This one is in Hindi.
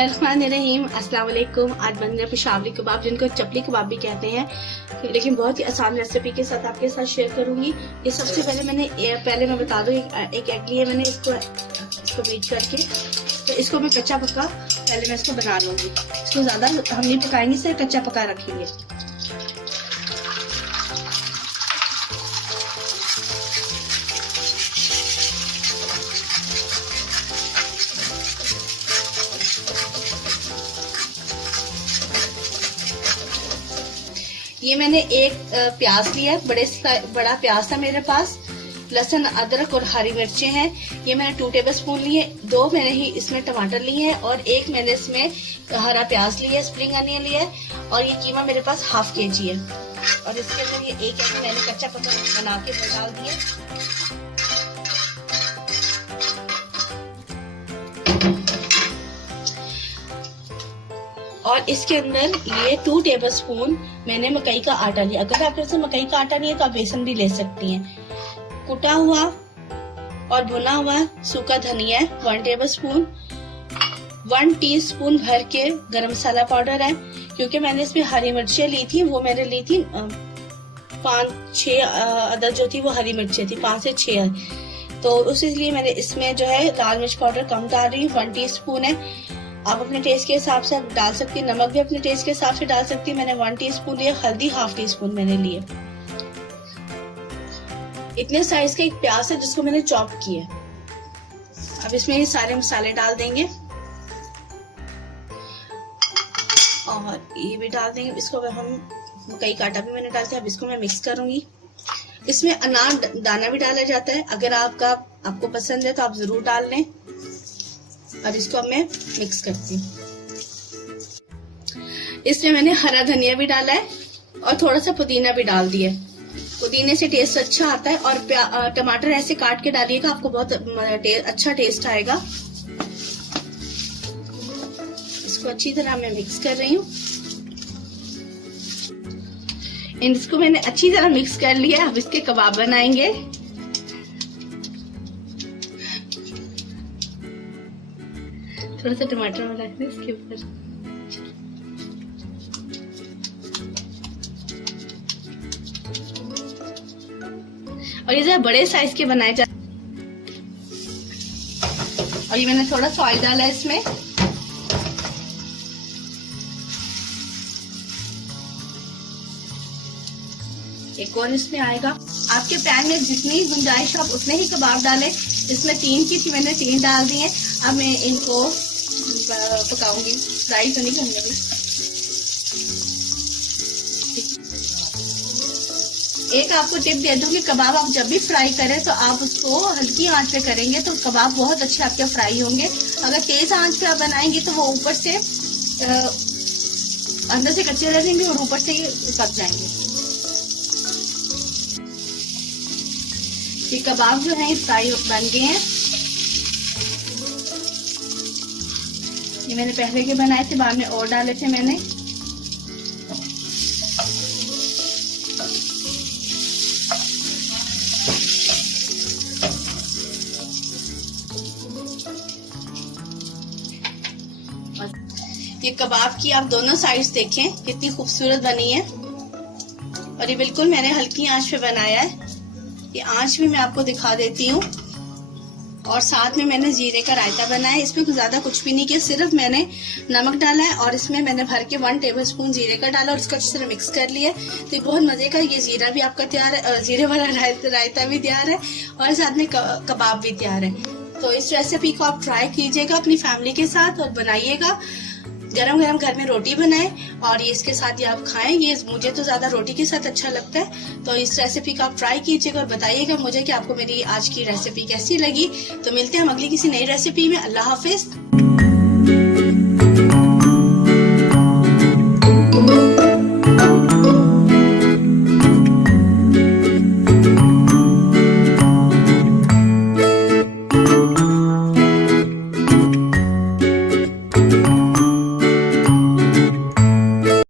बिस्मिल्लाहिर्रहमानिर्रहीम। अस्सलाम वालेकुम। आज बन रहे पेशावरी कबाब, जिनको चपली कबाब भी कहते हैं, लेकिन बहुत ही आसान रेसिपी के साथ आपके साथ शेयर करूंगी। ये सबसे पहले मैं बता दूं, एक एग लिया मैंने, इसको बीट करके, तो इसको मैं कच्चा पक्का पहले मैं इसको बना लूंगी। इसको ज्यादा हम नहीं पकाएंगे, सिर्फ कच्चा पका रखेंगे। ये मैंने एक प्याज लिया, बड़ा प्याज था मेरे पास, लहसुन, अदरक और हरी मिर्चें हैं। ये मैंने 2 टेबलस्पून लिए। 2 मैंने ही इसमें टमाटर लिए हैं और एक मैंने इसमें हरा प्याज लिया, स्प्रिंग अनियन लिया है, और ये कीमा मेरे पास ½ kg है। और इसके अंदर ये एक एग मैंने कच्चा पक्का बना के डाल दिया। और इसके अंदर ये 2 टेबलस्पून मैंने मकई का आटा लिया। अगर आपके पास मकई का आटा नहीं है तो आप बेसन भी ले सकती हैं। कुटा हुआ और भुना हुआ सूखा धनिया है 1 टेबलस्पून। 1 टीस्पून भर के गरम मसाला पाउडर है, क्योंकि मैंने इसमें हरी मिर्चें ली थी, वो मैंने ली थी 5-6 अदद जो थी वो हरी मिर्चें थी, 5 से 6, तो उस इसलिए मैंने इसमें जो है लाल मिर्च पाउडर कम डाल रही हूँ। 1 टीस्पून है, आप अपने टेस्ट के हिसाब से डाल सकती हैं। नमक भी अपने टेस्ट के हिसाब से डाल सकती हैं। मैंने 1 टीस्पून लिया। हल्दी ½ टीस्पून मैंने लिए। इतने साइज का एक प्याज है जिसको मैंने चॉप किया। अब इसमें ये सारे मसाले डाल देंगे और ये भी डाल देंगे। इसको हम मकई का आटा भी मैंने डाल दिया। अब इसको मैं मिक्स करूंगी। इसमें अनार दाना भी डाला जाता है, अगर आपको पसंद है तो आप जरूर डाल लें। और इसको अब मैं मिक्स करती हूँ। इसमें मैंने हरा धनिया भी डाला है और थोड़ा सा पुदीना भी डाल दिया। पुदीने से टेस्ट अच्छा आता है। और टमाटर ऐसे काट के डालिएगा, आपको बहुत अच्छा टेस्ट आएगा। इसको अच्छी तरह मैं मिक्स कर रही हूँ। इसको मैंने अच्छी तरह मिक्स कर लिया। अब इसके कबाब बनाएंगे। थोड़ा सा टमाटर में रख दें इसके ऊपर। और ये जो बड़े साइज के बनाए जाते, और ये मैंने थोड़ा सा ऑयल डाला है इसमें। एक और इसमें आएगा। आपके पैन में जितनी गुंजाइश हो आप उतने ही कबाब डालें। इसमें 3 की थी, मैंने 3 डाल दी है। अब मैं इनको पकाऊंगी, फ्राई तो नहीं करने भी। एक आपको टिप दे दूं कि कबाब आप जब भी फ्राई करें तो आप उसको हल्की आंच पे करेंगे तो कबाब बहुत अच्छे आपके फ्राई होंगे। अगर तेज आंच पे आप बनाएंगे तो वो ऊपर से अंदर से कच्चे रह जाएंगे और ऊपर से पक जाएंगे। ये कबाब जो है फ्राई बन गए हैं। ये मैंने पहले के बनाए थे, बाद में और डाले थे मैंने। ये कबाब की आप दोनों साइड्स देखें कितनी खूबसूरत बनी है। और ये बिल्कुल मैंने हल्की आंच पे बनाया है। ये आंच भी मैं आपको दिखा देती हूँ। और साथ में मैंने जीरे का रायता बनाया है। इसमें ज्यादा कुछ भी नहीं किया, सिर्फ मैंने नमक डाला है और इसमें मैंने भर के 1 टेबलस्पून जीरे का डाला और इसको अच्छी तरह मिक्स कर लिया। तो ये बहुत मजे का ये जीरा भी आपका तैयार है, जीरे वाला रायता भी तैयार है और साथ में कबाब भी तैयार है। तो इस रेसिपी को आप ट्राई कीजिएगा अपनी फैमिली के साथ और बनाइएगा। गरम गरम घर में रोटी बनाएं और ये इसके साथ ये आप खाएं। ये मुझे तो ज्यादा रोटी के साथ अच्छा लगता है। तो इस रेसिपी को आप ट्राई कीजिएगा और बताइएगा मुझे कि आपको मेरी आज की रेसिपी कैसी लगी। तो मिलते हैं हम अगली किसी नई रेसिपी में। अल्लाह हाफिज।